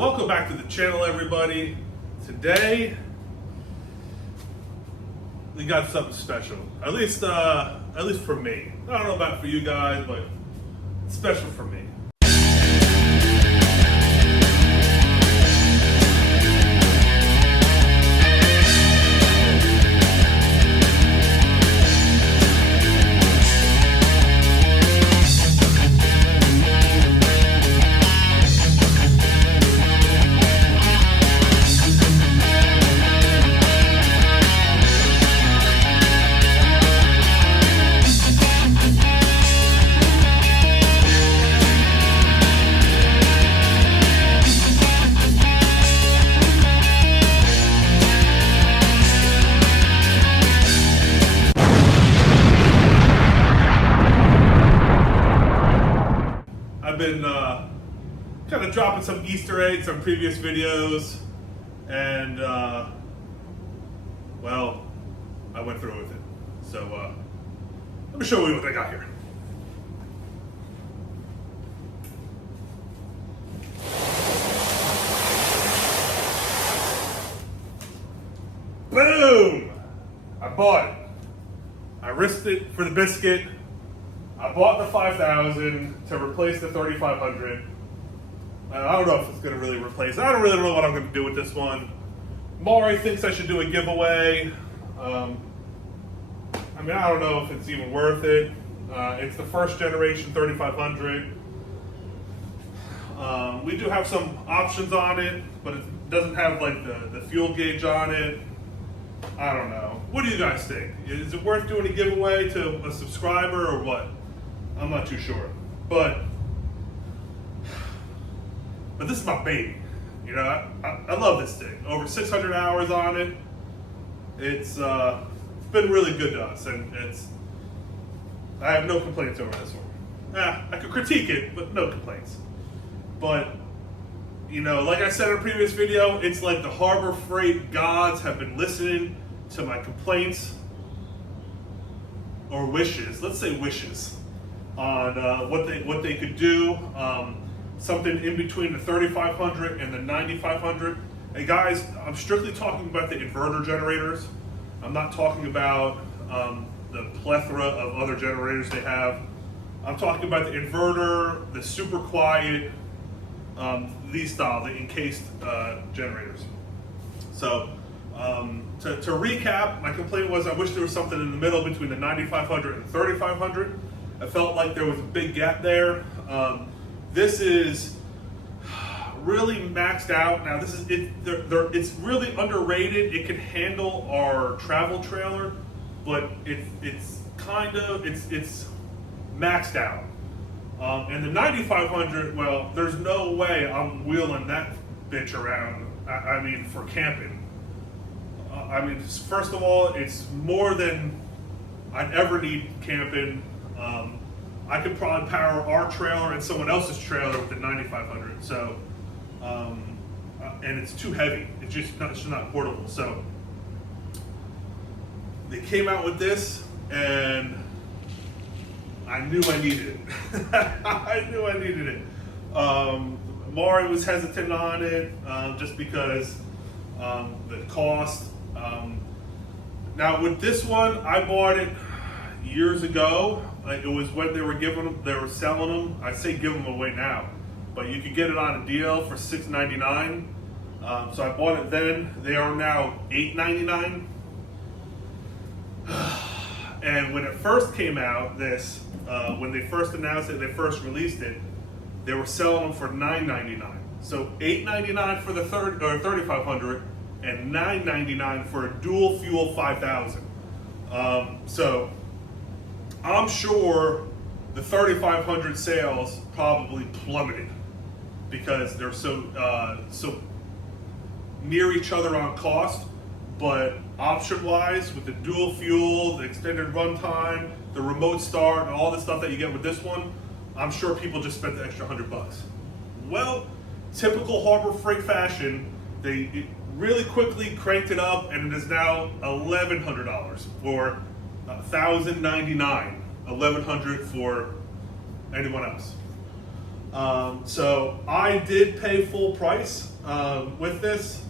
Welcome back to the channel, everybody. Today we got something special. At least for me. I don't know about for you guys, but it's special for me. I've been kind of dropping some Easter eggs on previous videos, and well, I went through with it. So let me show you what I got here. Boom! I bought it. I risked it for the biscuit. I bought the 5,000 to replace the 3,500. I don't know if it's going to really replace it. I don't really know what I'm going to do with this one. Maury thinks I should do a giveaway. I mean, I don't know if it's even worth it. It's the first generation 3,500. We do have some options on it, but it doesn't have like the fuel gauge on it. I don't know. What do you guys think? Is it worth doing a giveaway to a subscriber or what? I'm not too sure, but this is my baby. You know, I love this thing. Over 600 hours on it. It's been really good to us, and I have no complaints over this one. I could critique it, but no complaints. But you know, like I said in a previous video, it's like the Harbor Freight gods have been listening to my complaints or wishes. Let's say wishes. On what they could do, something in between the 3,500 and the 9,500. Hey guys, I'm strictly talking about the inverter generators. I'm not talking about the plethora of other generators they have. I'm talking about the inverter, the super quiet, these style, the encased generators. So to recap, my complaint was I wish there was something in the middle between the 9,500 and 3,500. I felt like there was a big gap there. This is really maxed out. Now this is it's really underrated. It can handle our travel trailer, but it's maxed out. And the 9,500, well, there's no way I'm wheeling that bitch around. I mean, for camping. I mean, first of all, it's more than I'd ever need camping. I could probably power our trailer and someone else's trailer with the 9,500. So, and it's too heavy. It's just not portable. So, they came out with this, and I knew I needed it. I knew I needed it. Maury was hesitant on it just because the cost. Now with this one, I bought it years ago. It was when they were selling them. I say give them away now, but you could get it on a deal for $6.99. So I bought it then. They are now $8.99. And when it first came out, when they first announced it, they first released it, they were selling them for $9.99. So $8.99 for the 3,500 and $9.99 for a dual fuel 5,000. So I'm sure the 3,500 sales probably plummeted because they're so near each other on cost, but option-wise, with the dual fuel, the extended runtime, the remote start, and all the stuff that you get with this one, I'm sure people just spent the extra $100. Well, typical Harbor Freight fashion, they really quickly cranked it up, and it is now $1,100 or $1,099, $1,100 for anyone else. So I did pay full price. with this.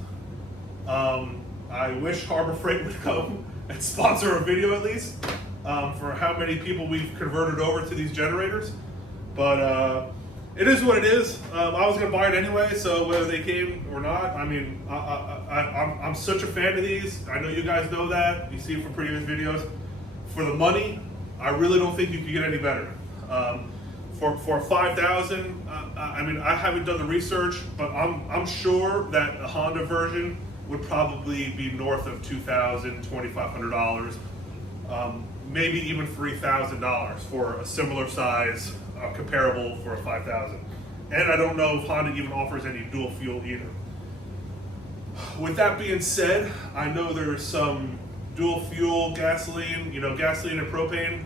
I wish Harbor Freight would come and sponsor a video at least for how many people we've converted over to these generators. But it is what it is. I was going to buy it anyway, so whether they came or not, I mean, I'm such a fan of these. I know you guys know that. You see it from previous videos. For the money, I really don't think you could get any better. For 5,000, I mean, I haven't done the research, but I'm sure that a Honda version would probably be north of $2,000, $2,500, maybe even $3,000 for a similar size, comparable for a 5,000. And I don't know if Honda even offers any dual fuel either. With that being said, I know there's some dual fuel gasoline, gasoline and propane.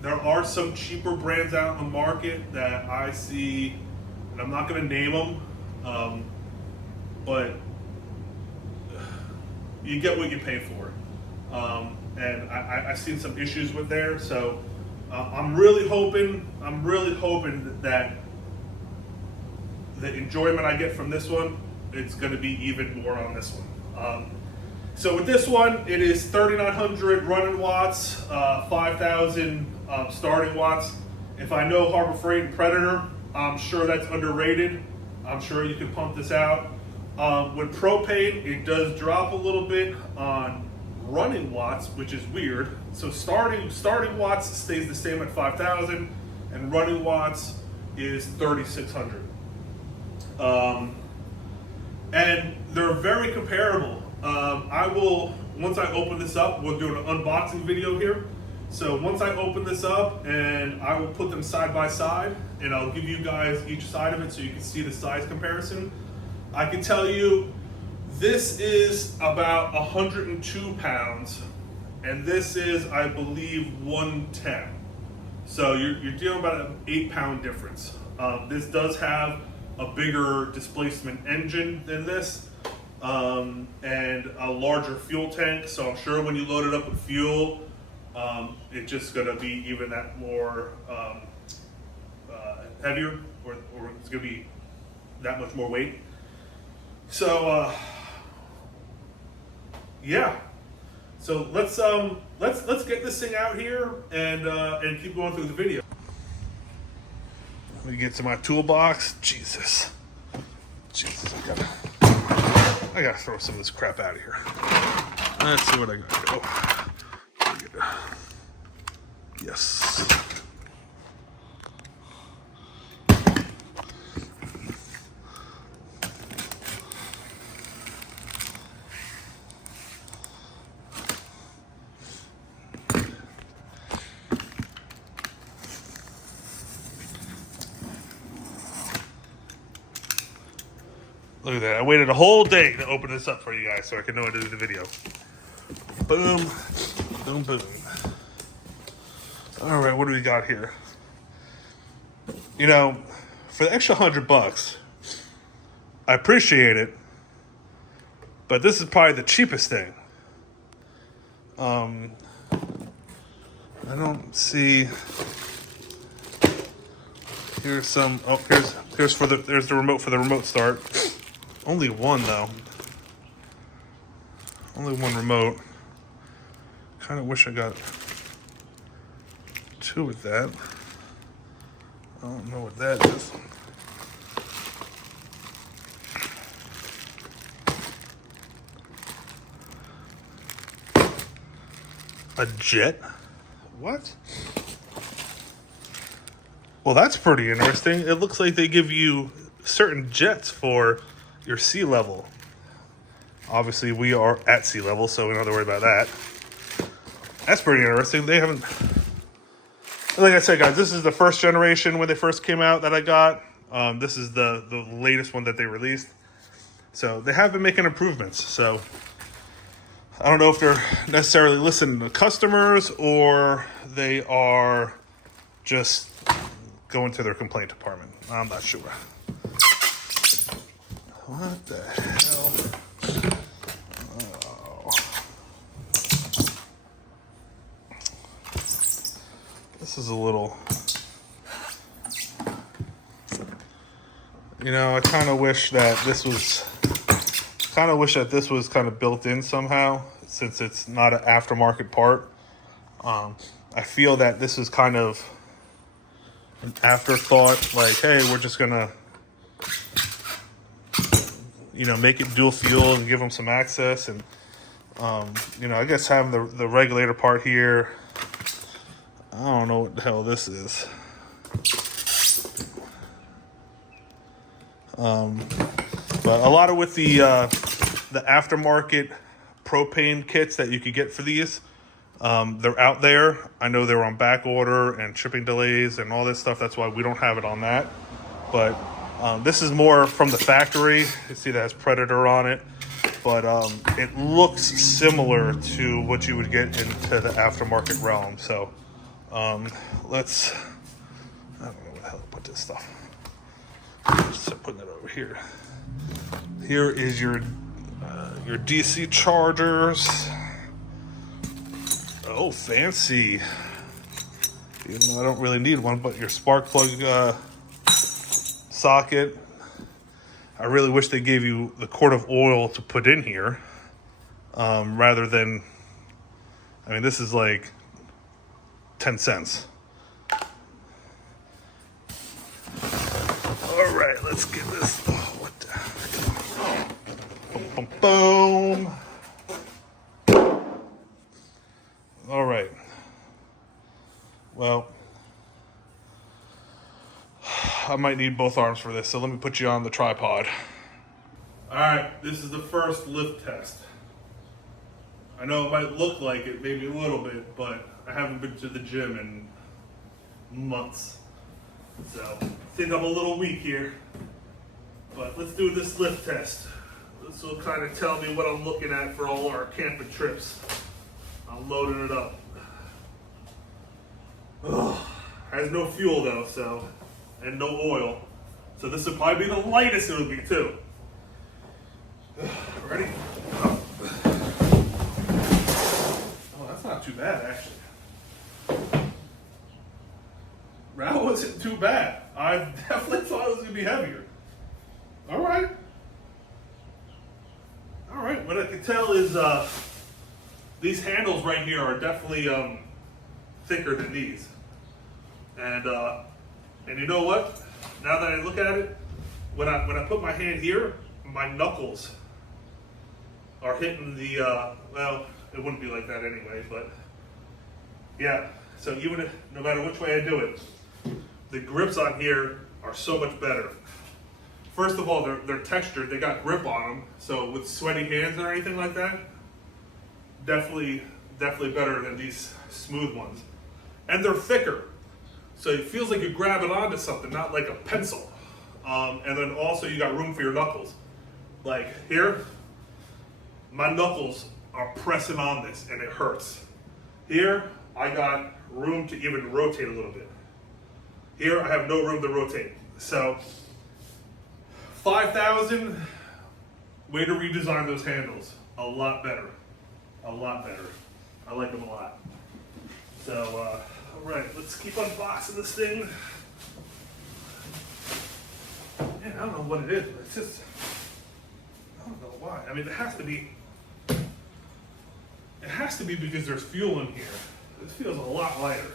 There are some cheaper brands out in the market that I see, and I'm not going to name them, but you get what you pay for. And I've seen some issues with there, so I'm really hoping that the enjoyment I get from this one, it's going to be even more on this one. So with this one, it is 3,900 running watts, 5,000 starting watts. If I know Harbor Freight and Predator, I'm sure that's underrated. I'm sure you can pump this out. With propane, it does drop a little bit on running watts, which is weird. So starting watts stays the same at 5,000, and running watts is 3,600. And they're very comparable. I will, once I open this up, we'll do an unboxing video here. So once I open this up, and I will put them side by side, and I'll give you guys each side of it so you can see the size comparison. I can tell you, this is about 102 pounds, and this is, I believe, 110. So you're dealing about an 8-pound difference. This does have a bigger displacement engine than this, and a larger fuel tank. So I'm sure when you load it up with fuel, it's just going to be even that more heavier, or it's going to be that much more weight. So yeah. So let's get this thing out here and keep going through the video. Let me get to my toolbox. Jesus, I gotta throw some of this crap out of here. Let's see what I got. Oh, yes. Look at that. I waited a whole day to open this up for you guys so I could know how to do the video. Boom. Boom, boom. All right, what do we got here? For the extra $100, I appreciate it, but this is probably the cheapest thing. I don't see. Here's some. Oh, there's the remote for the remote start. Only one though. Only one remote. Kind of wish I got two with that. I don't know what that is. A jet? What? Well, that's pretty interesting. It looks like they give you certain jets for your sea level. Obviously, we are at sea level, so we don't have to worry about that. That's pretty interesting. They haven't... Like I said, guys, this is the first generation when they first came out that I got. This is the latest one that they released. So they have been making improvements. So I don't know if they're necessarily listening to customers or they are just going to their complaint department. I'm not sure. What the hell? Oh. This is a little... You know, I kind of wish that this was kind of built in somehow, since it's not an aftermarket part. I feel that this is kind of an afterthought, like, hey, we're just gonna, you know, make it dual fuel and give them some access. And you know, I guess having the regulator part here, I don't know what the hell this is. But a lot of with the aftermarket propane kits that you could get for these, they're out there. I know they're on back order and shipping delays and all this stuff. That's why we don't have it on that. But this is more from the factory. You see that has Predator on it. But it looks similar to what you would get into the aftermarket realm. So let's, I don't know where the hell to put this stuff. Just putting it over here. Here is your DC chargers. Oh, fancy. Even though I don't really need one, but your spark plug socket. I really wish they gave you the quart of oil to put in here, rather than, I mean, this is like 10 cents. All right, let's get this. Oh, what the? Boom, boom, boom. All right. Well, I might need both arms for this, so let me put you on the tripod. All right, this is the first lift test. I know it might look like it, maybe a little bit, but I haven't been to the gym in months. So I think I'm a little weak here, but let's do this lift test. This will kind of tell me what I'm looking at for all our camping trips. I'm loading it up. Ugh. Has no fuel though, so, and no oil. So this would probably be the lightest it would be too. Ready? Oh, that's not too bad actually. That wasn't too bad. I definitely thought it was gonna be heavier. All right. All right, what I can tell is these handles right here are definitely thicker than these. And you know what? Now that I look at it, when I put my hand here, my knuckles are hitting the, well, it wouldn't be like that anyway, but yeah. So even if, no matter which way I do it, the grips on here are so much better. First of all, they're textured, they got grip on them, so with sweaty hands or anything like that, definitely better than these smooth ones. And they're thicker, so it feels like you're grabbing onto something, not like a pencil. And then also you got room for your knuckles. Like here, my knuckles are pressing on this and it hurts. Here, I got room to even rotate a little bit. Here, I have no room to rotate. So, 5,000, way to redesign those handles. A lot better. A lot better. I like them a lot. So, all right, let's keep unboxing this thing. Man, I don't know what it is, but it's just, I don't know why. I mean, it has to be because there's fuel in here. This feels a lot lighter.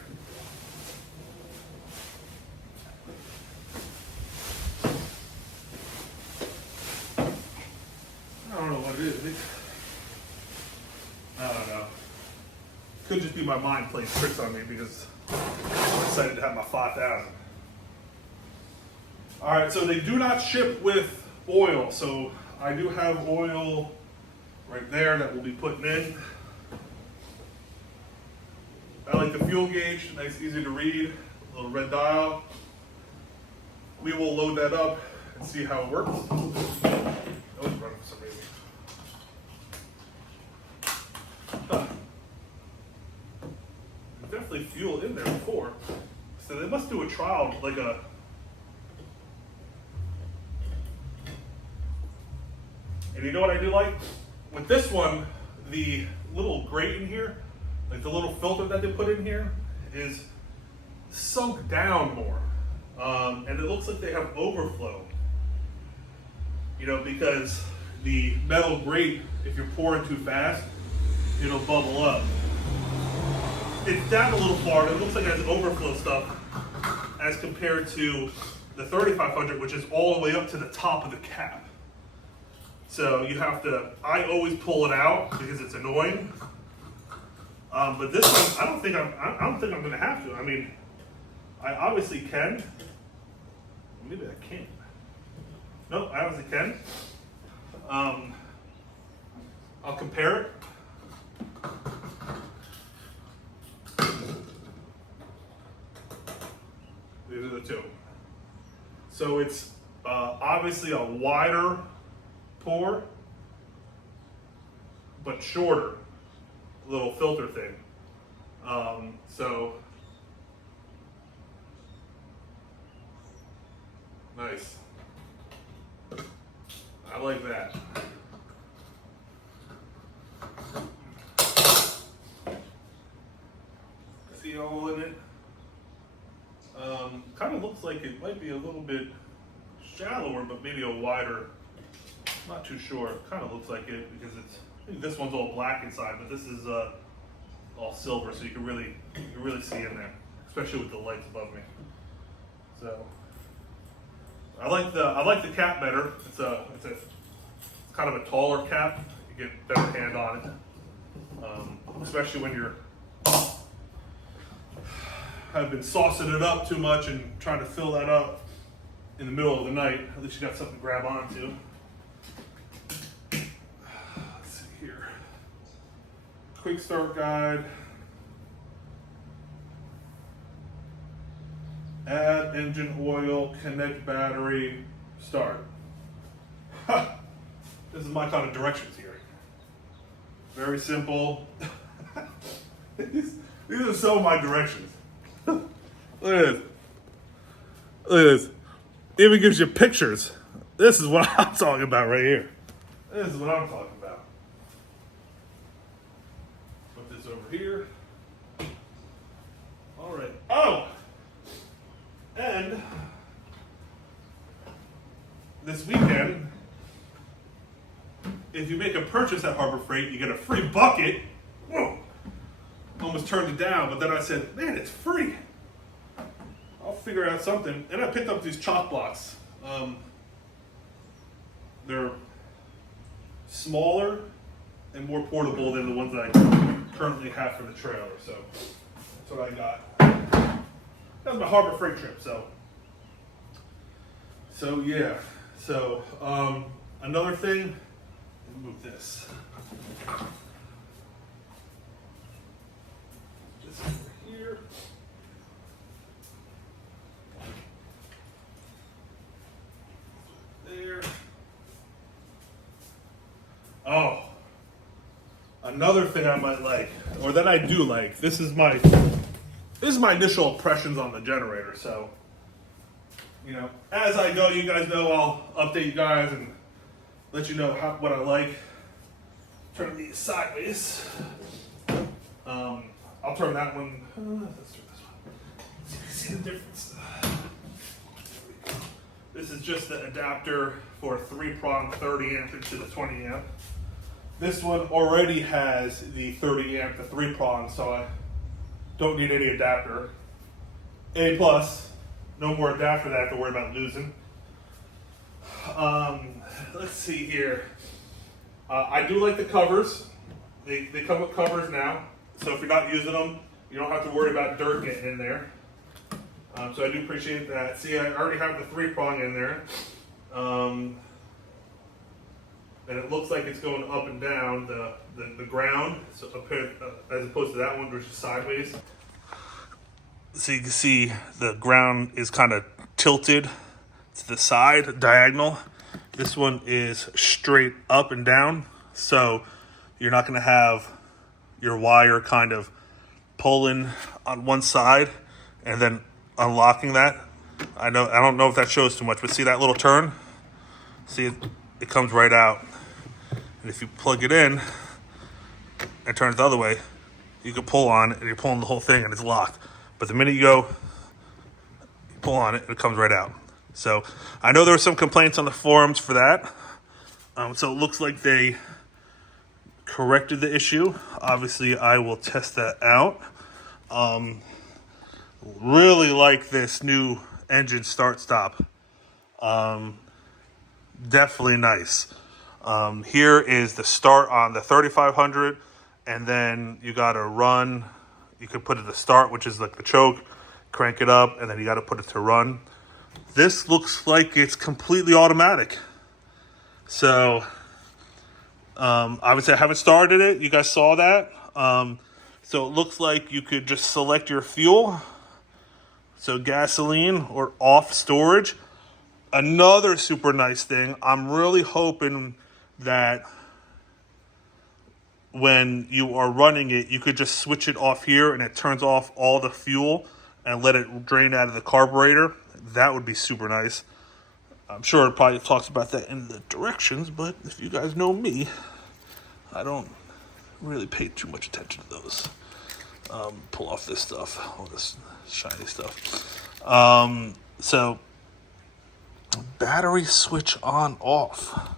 I don't know what it is. I don't know. Could just be my mind playing tricks on me because I'm excited to have my 5,000. All right, so they do not ship with oil. So I do have oil right there that we'll be putting in. I like the fuel gauge, nice, easy to read, little red dial. We will load that up and see how it works. That was running for some reason. Huh. There's definitely fuel in there before. So they must do a trial, like a, and you know what I do like? With this one, the little grate in here, like the little filter that they put in here, is sunk down more. And it looks like they have overflow. You know, because the metal grate, if you're pouring too fast, it'll bubble up. It's down a little far, and it looks like it has overflow stuff as compared to the 3500, which is all the way up to the top of the cap. So you have to, I always pull it out because it's annoying. But this one, I don't think I'm going to have to. I mean, I obviously can. Maybe I can't. No, I obviously can. I'll compare it. These are the two. So it's obviously a wider pour, but shorter little filter thing. So nice. I like that. See all in it? Kind of looks like it might be a little bit shallower, but maybe a wider. Not too sure. Kind of looks like it because it's. I think this one's all black inside, but this is all silver, so you can really see in there, especially with the lights above me. So I like the cap better. It's kind of a taller cap. You get better hand on it, especially when you're. I've been saucing it up too much and trying to fill that up in the middle of the night. At least you got something to grab onto. Let's see here. Quick start guide. Add engine oil, connect battery, start. This is my kind of directions here. Very simple. These are some of my directions. Look at this. Look at this. It even gives you pictures. This is what I'm talking about right here. This is what I'm talking about. Put this over here. All right. Oh! And this weekend, if you make a purchase at Harbor Freight, you get a free bucket. Whoa! Almost turned it down, but then I said, man, it's free. I'll figure out something. And I picked up these chalk blocks. They're smaller and more portable than the ones that I currently have for the trailer. So that's what I got. That was my Harbor Freight trip. So yeah. So another thing, let me move this. Over here. There. Oh, another thing I might like, or that I do like. This is my initial impressions on the generator. So, you know, as I go, you guys know I'll update you guys and let you know what I like. Turn these sideways. I'll turn that one. Let's turn this one. See the difference? This is just the adapter for a 3-prong 30 amp into the 20 amp. This one already has the 30 amp, the 3-prong, so I don't need any adapter. A+, no more adapter that I have to worry about losing. Let's see here. I do like the covers. They come with covers now. So if you're not using them, you don't have to worry about dirt getting in there. So I do appreciate that. See, I already have the 3-prong in there. And it looks like it's going up and down the ground, so as opposed to that one, which is sideways. So you can see the ground is kind of tilted to the side, diagonal. This one is straight up and down, so you're not going to have your wire kind of pulling on one side and then unlocking that. I don't know if that shows too much, but see that little turn? See, it comes right out. And if you plug it in and turn it the other way, you can pull on it and you're pulling the whole thing and it's locked. But the minute you pull on it, it comes right out. So I know there were some complaints on the forums for that. So it looks like they corrected the issue. Obviously, I will test that out. Really like this new engine start-stop. Definitely nice. Here is the start on the 3500, and then you got to run. You can put it to start, which is like the choke, crank it up, and then you got to put it to run. This looks like it's completely automatic. So, obviously I haven't started it. You guys saw that. So it looks like you could just select your fuel. So gasoline or off storage. Another super nice thing. I'm really hoping that when you are running it, you could just switch it off here and it turns off all the fuel and let it drain out of the carburetor. That would be super nice. I'm sure it probably talks about that in the directions, but if you guys know me, I don't really pay too much attention to those. Pull off this stuff, all this shiny stuff. So, battery switch on off.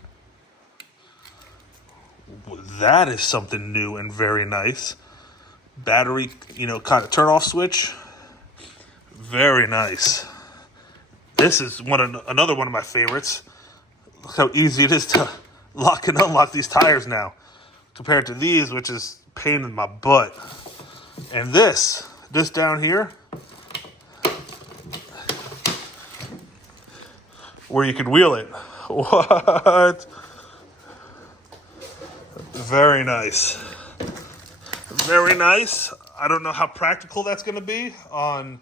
That is something new and very nice. Battery, kind of turn off switch. Very nice. This is another one of my favorites. Look how easy it is to lock and unlock these tires now, compared to these, which is a pain in my butt. And this down here, where you can wheel it. What? Very nice. Very nice. I don't know how practical that's going to be on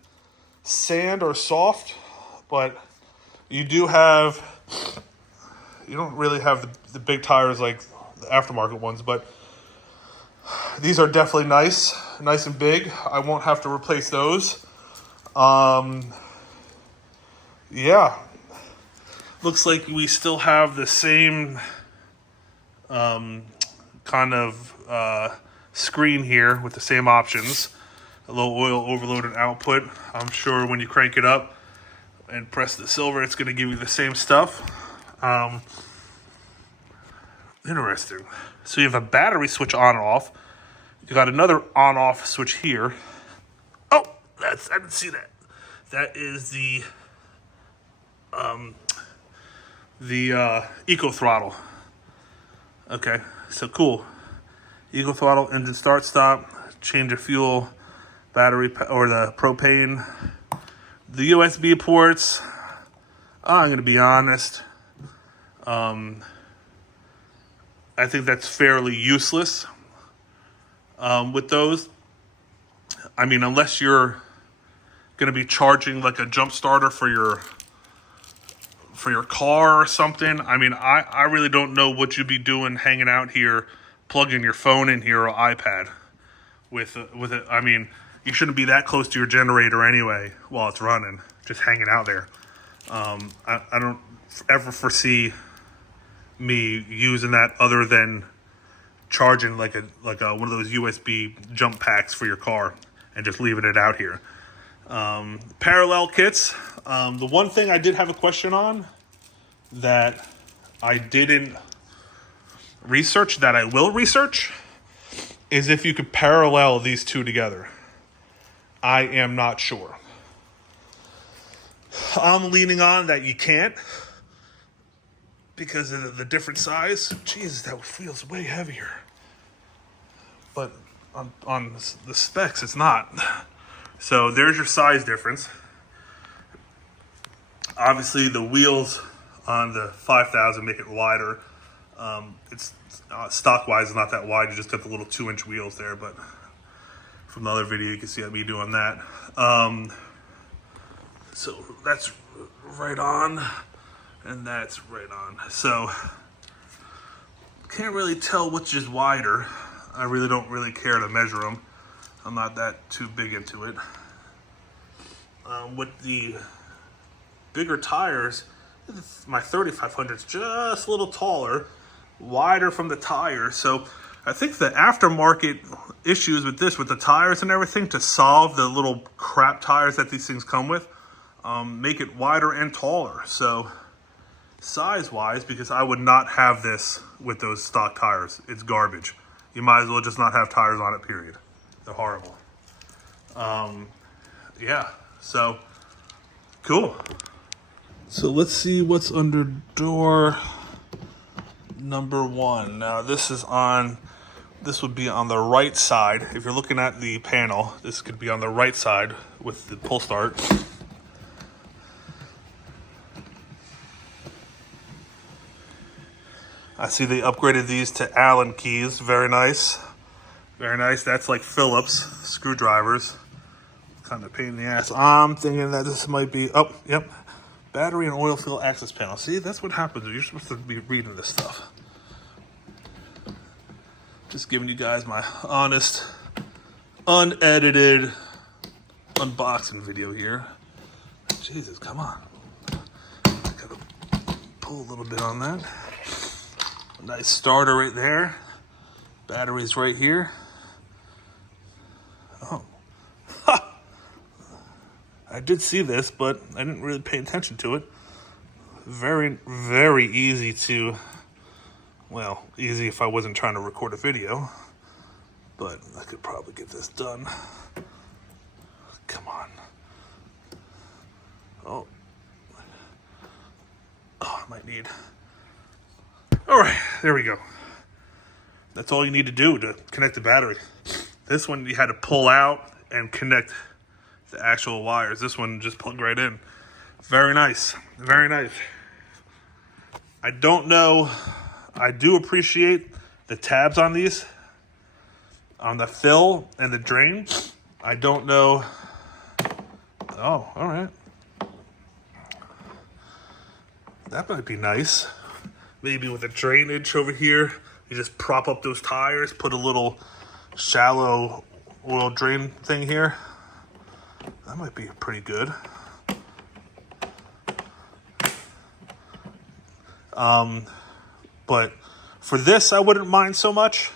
sand or soft, but you don't really have the big tires like the aftermarket ones, but these are definitely nice and big. I won't have to replace those. Yeah. Looks like we still have the same kind of screen here with the same options. A low oil overload and output. I'm sure when you crank it up and press the silver, it's going to give you the same stuff. Interesting. So you have a battery switch on and off. You got another on-off switch here. Oh, I didn't see that. That is the eco throttle. Okay, so cool. Eco throttle, engine start stop, change of fuel, battery or the propane. The USB ports. I'm gonna be honest. I think that's fairly useless. With those, I mean, unless you're going to be charging like a jump starter for your car or something. I mean, I really don't know what you'd be doing hanging out here, plugging your phone in here or iPad with it. I mean, you shouldn't be that close to your generator anyway while it's running, just hanging out there. I don't ever foresee me using that other than charging like a one of those USB jump packs for your car and just leaving it out here. Parallel kits. The one thing I did have a question on that I didn't research that I will research is if you could parallel these two together. I am not sure. I'm leaning on that you can't because of the different size. Jesus, that feels way heavier. But on the specs, it's not. So there's your size difference. Obviously, the wheels on the 5000 make it wider. It's stock-wise, it's not that wide. You just got the little 2-inch wheels there. But from the other video, you can see me doing that. So that's right on, and that's right on. So can't really tell which is wider. I really don't really care to measure them. I'm not that too big into it. With the bigger tires, my 3500 is just a little taller, wider from the tire. So I think the aftermarket issues with this, with the tires and everything, to solve the little crap tires that these things come with, make it wider and taller. So size-wise, because I would not have this with those stock tires. It's garbage. You might as well just not have tires on it, period. They're horrible. Yeah, so cool. So let's see what's under door number 1. Now this would be on the right side. If you're looking at the panel, this could be on the right side with the pull start. I see they upgraded these to Allen keys. Very nice. Very nice. That's like Phillips screwdrivers. Kind of pain in the ass. I'm thinking that this might be, oh, yep. Battery and oil fill access panel. See, that's what happens. You're supposed to be reading this stuff. Just giving you guys my honest, unedited unboxing video here. Jesus, come on. I gotta pull a little bit on that. A nice starter right there. Batteries right here. Oh. Ha! I did see this, but I didn't really pay attention to it. Very, very easy to, well, easy if I wasn't trying to record a video, but I could probably get this done. Come on. Oh, I might need, all right, there we go. That's all you need to do to connect the battery. This one you had to pull out and connect the actual wires. This one just plugged right in. Very nice, very nice. I don't know, I do appreciate the tabs on these, on the fill and the drain. I don't know, oh, all right. That might be nice. Maybe with a drainage over here, you just prop up those tires, put a little shallow oil drain thing here. That might be pretty good. But for this, I wouldn't mind so much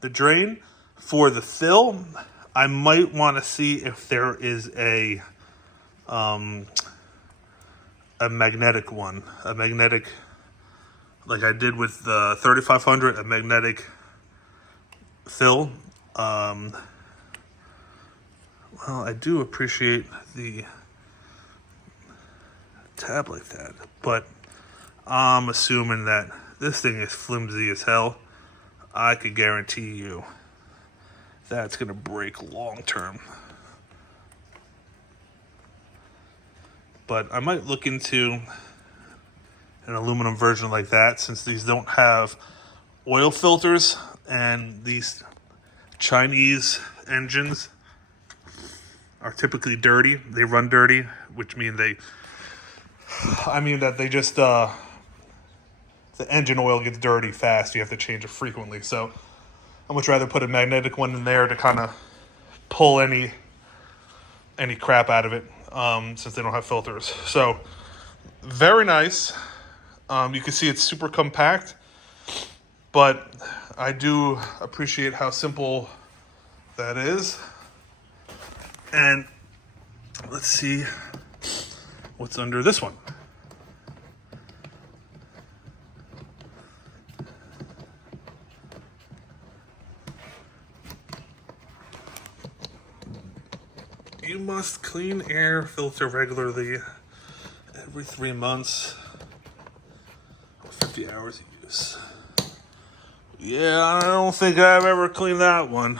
the drain. For the fill, I might want to see if there is a magnetic one, a magnetic, like I did with the 3500, a magnetic fill. Well, I do appreciate the tab like that, but I'm assuming that this thing is flimsy as hell. I could guarantee you that's gonna break long term. But I might look into an aluminum version like that, since these don't have oil filters, and these Chinese engines are typically dirty. They run dirty, which mean that they just, the engine oil gets dirty fast. You have to change it frequently. So I'd much rather put a magnetic one in there to kind of pull any crap out of it, since they don't have filters. So very nice. You can see it's super compact, but I do appreciate how simple that is. And let's see what's under this one. You must clean air filter regularly every 3 months. 50 hours of use. Yeah, I don't think I've ever cleaned that one.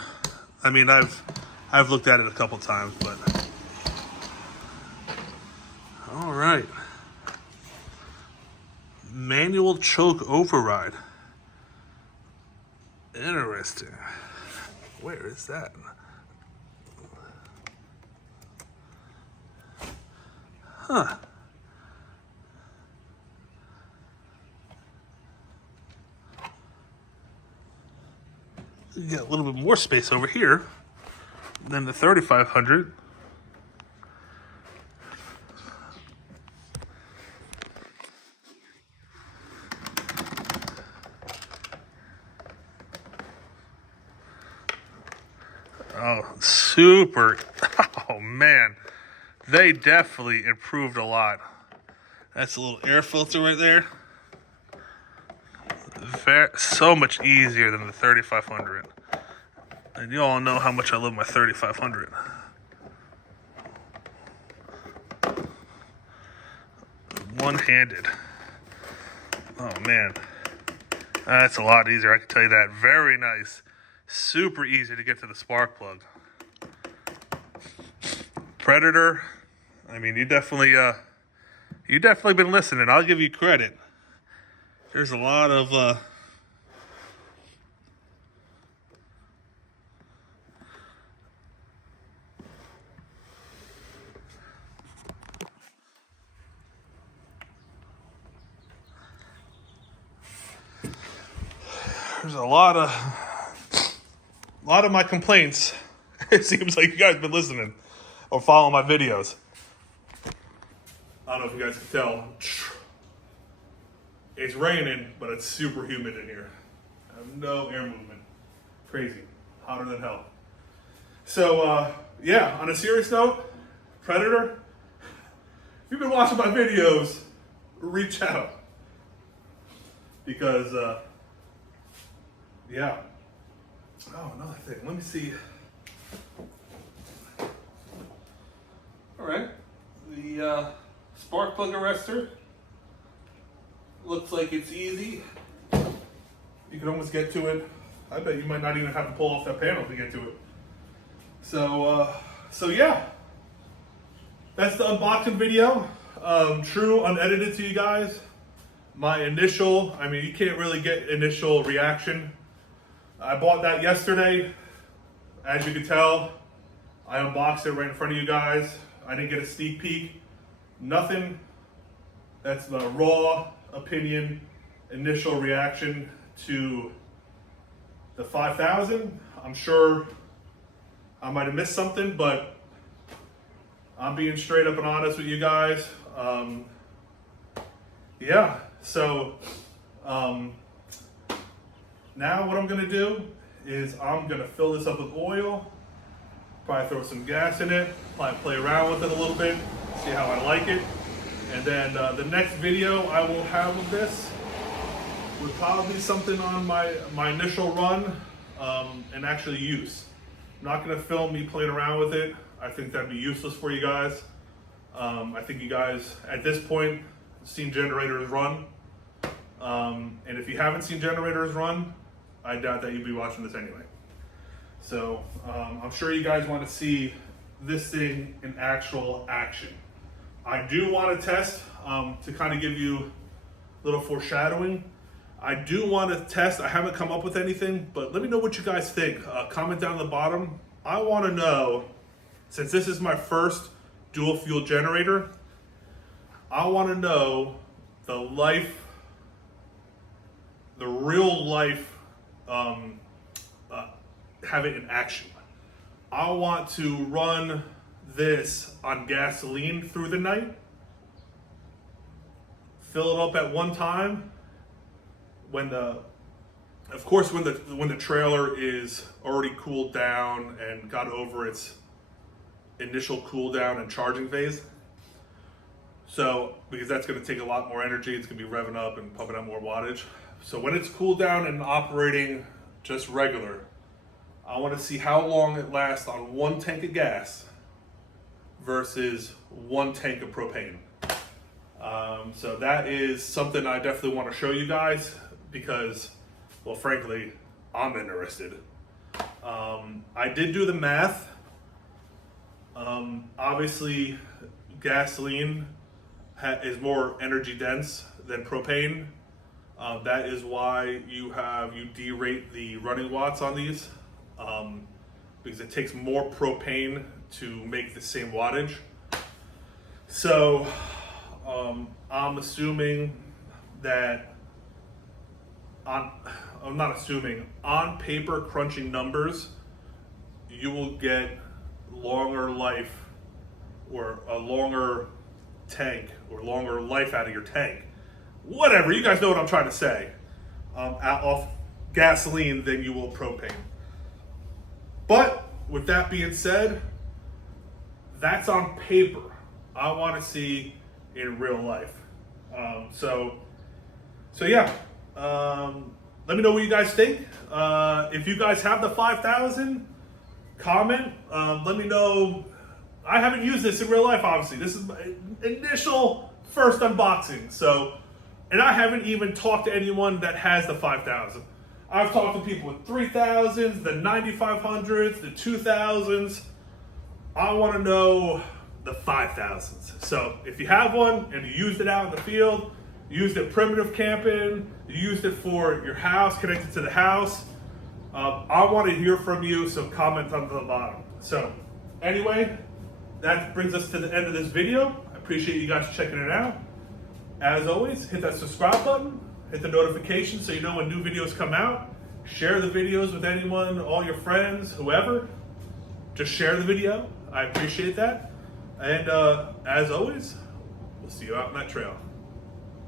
I mean, I've looked at it a couple times, but all right. Manual choke override. Interesting. Where is that? Huh. You got a little bit more space over here than the 3500. Oh, super. Oh, man. They definitely improved a lot. That's a little air filter right there. So much easier than the 3500. And you all know how much I love my 3500. One-handed. Oh man, that's a lot easier, I can tell you that. Very nice. Super easy to get to the spark plug. Predator, I mean, you definitely been listening. I'll give you credit. There's a lot of my complaints. It seems like you guys been listening or following my videos. I don't know if you guys can tell. It's raining, but it's super humid in here. I have no air movement. Crazy. Hotter than hell. So, yeah, on a serious note, Predator, if you've been watching my videos, reach out. Because, yeah. Oh, another thing. Let me see. All right. The spark plug arrestor. Looks like it's easy. You can almost get to it. I bet you might not even have to pull off that panel to get to it. So yeah. That's the unboxing video. True, unedited to you guys. My initial, I mean, you can't really get initial reaction. I bought that yesterday. As you can tell, I unboxed it right in front of you guys. I didn't get a sneak peek. Nothing. That's the raw opinion, initial reaction to the 5000. I'm sure I might have missed something, but I'm being straight up and honest with you guys. Yeah, so now what I'm gonna do is I'm gonna fill this up with oil, probably throw some gas in it, probably play around with it a little bit, see how I like it. And then the next video I will have of this would probably be something on my initial run and actually use. I'm not gonna film me playing around with it. I think that'd be useless for you guys. I think you guys, at this point, seen generators run. And if you haven't seen generators run, I doubt that you'd be watching this anyway. So I'm sure you guys want to see this thing in actual action. I do want to test, to kind of give you a little foreshadowing. I do want to test, I haven't come up with anything, but let me know what you guys think. Comment down at the bottom. I want to know, since this is my first dual fuel generator, I want to know the real life, have it in action. I want to run this on gasoline through the night, fill it up at one time when the trailer is already cooled down and got over its initial cool down and charging phase. So, because that's going to take a lot more energy, it's going to be revving up and pumping out more wattage. So when it's cooled down and operating just regular, I want to see how long it lasts on one tank of gas versus one tank of propane. So that is something I definitely want to show you guys because, well, frankly, I'm interested. I did do the math. Obviously, gasoline is more energy dense than propane. That is why you derate the running watts on these, because it takes more propane to make the same wattage. So I'm assuming that I'm not assuming, on paper crunching numbers, you will get longer life or a longer tank or longer life out of your tank. Whatever, you guys know what I'm trying to say. Off gasoline than you will propane. But with that being said, that's on paper. I want to see in real life. So yeah. Let me know what you guys think. If you guys have the 5,000, comment. Let me know. I haven't used this in real life, obviously. This is my initial first unboxing. So, and I haven't even talked to anyone that has the 5,000. I've talked to people with 3,000s, the 9,500s, the 2,000s. I want to know the 5,000s. So if you have one and you used it out in the field, used it primitive camping, you used it for your house, connected to the house, I want to hear from you, so comment on the bottom. So anyway, that brings us to the end of this video. I appreciate you guys checking it out. As always, hit that subscribe button, hit the notification so you know when new videos come out. Share the videos with anyone, all your friends, whoever. Just share the video. I appreciate that. And as always, we'll see you out on that trail.